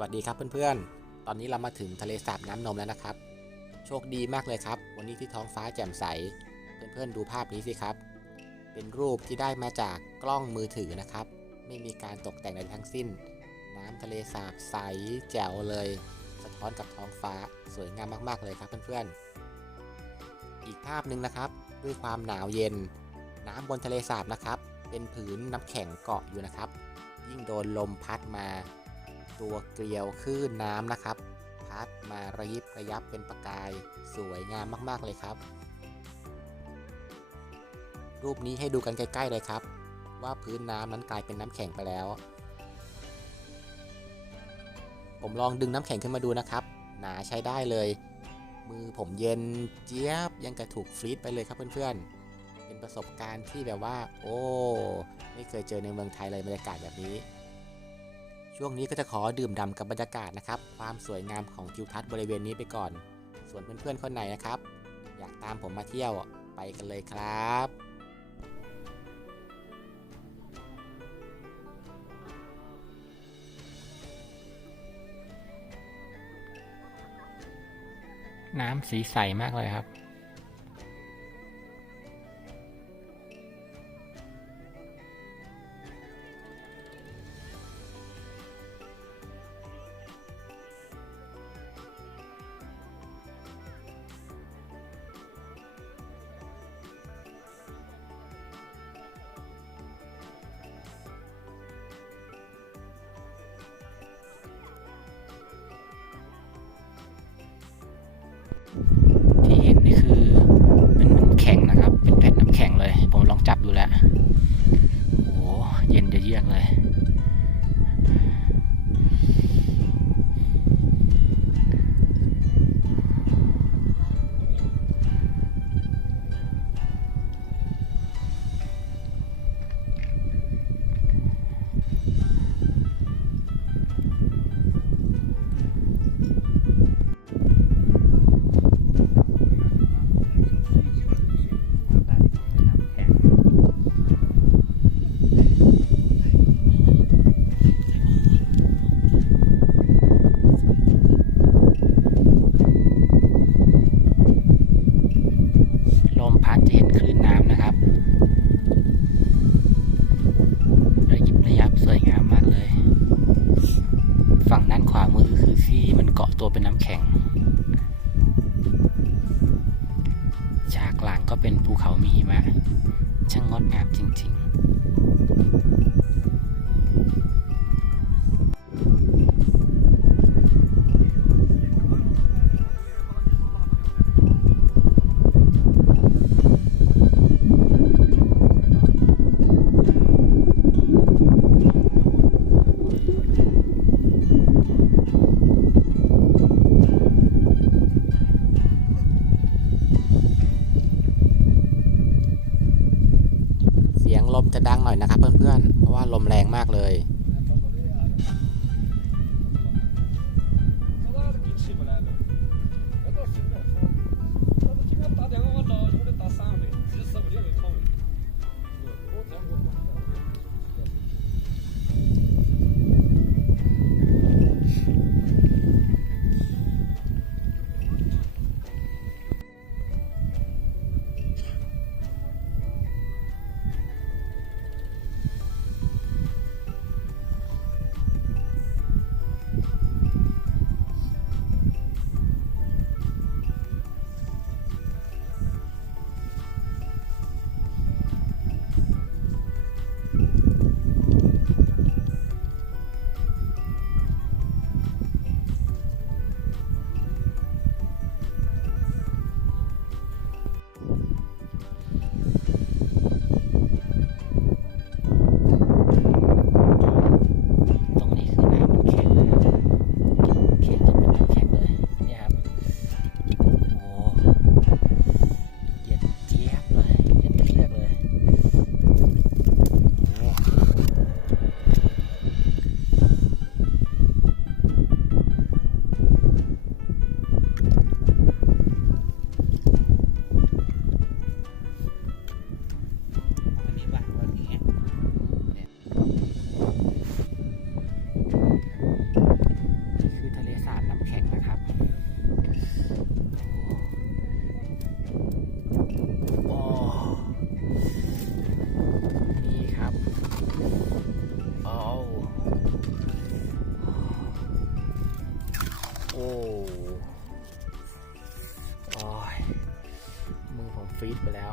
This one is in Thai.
วัสดีครับเพื่อนๆ ตอนนี้เรามาถึงทะเลสาบน้ำนมแล้วนะครับ โชคดีมากเลยครับ วันนี้ที่ท้องฟ้าแจ่มใส เพื่อนๆดูภาพนี้สิครับ เป็นรูปที่ได้มาจากกล้องมือถือนะครับ ไม่มีการตกแต่งใดทั้งสิ้น น้ำทะเลสาบใสแจ๋วเลย สะท้อนกับท้องฟ้าสวยงามมากๆเลยครับเพื่อนๆ อีกภาพหนึ่งนะครับ ด้วยความหนาวเย็น น้ำบนทะเลสาบนะครับ เป็นผืนน้ำแข็งเกาะอยู่นะครับ ยิ่งโดนลมพัดมา ตัวเกลียวคลื่นน้ำนะครับ พัดมาระยิบระยับเป็นประกายสวยงามมากๆเลยครับ รูปนี้ให้ดูกันใกล้ ๆ เลยครับ ว่าพื้นน้ำนั้นกลายเป็นน้ำแข็งไปแล้ว ผมลองดึงน้ำแข็งขึ้นมาดูนะครับ หนาใช้ได้เลย มือผมเย็นเจี๊ยบยังกระถูกฟรีดไปเลยครับเพื่อนๆ เป็นประสบการณ์ที่แบบว่า โอ้ ไม่เคยเจอในเมืองไทยเลยบรรยากาศแบบนี้ ช่วงนี้ก็จะขอดื่มด่ำกับบรรยากาศนะครับ ความสวยงามของทิวทัศน์บริเวณนี้ไปก่อน ส่วนเพื่อนๆคนไหนนะครับ อยากตามผมมาเที่ยวไปกันเลยครับน้ำสีใสมากเลยครับ ดจะเห็นคลื่นน้ำนะครับระยิบระยับสวยงามมากเลย ฝั่งด้านขวามือคือที่มันเกาะตัวเป็นน้ำแข็ง ฉากหลังก็เป็นภูเขามีหิมะ ช่างงดงามจริง ๆ จะดังหน่อยนะครับเพื่อนๆ เพราะว่าลมแรงมากเลย โอ้โอ้ยมือผมฟีดไปแล้ว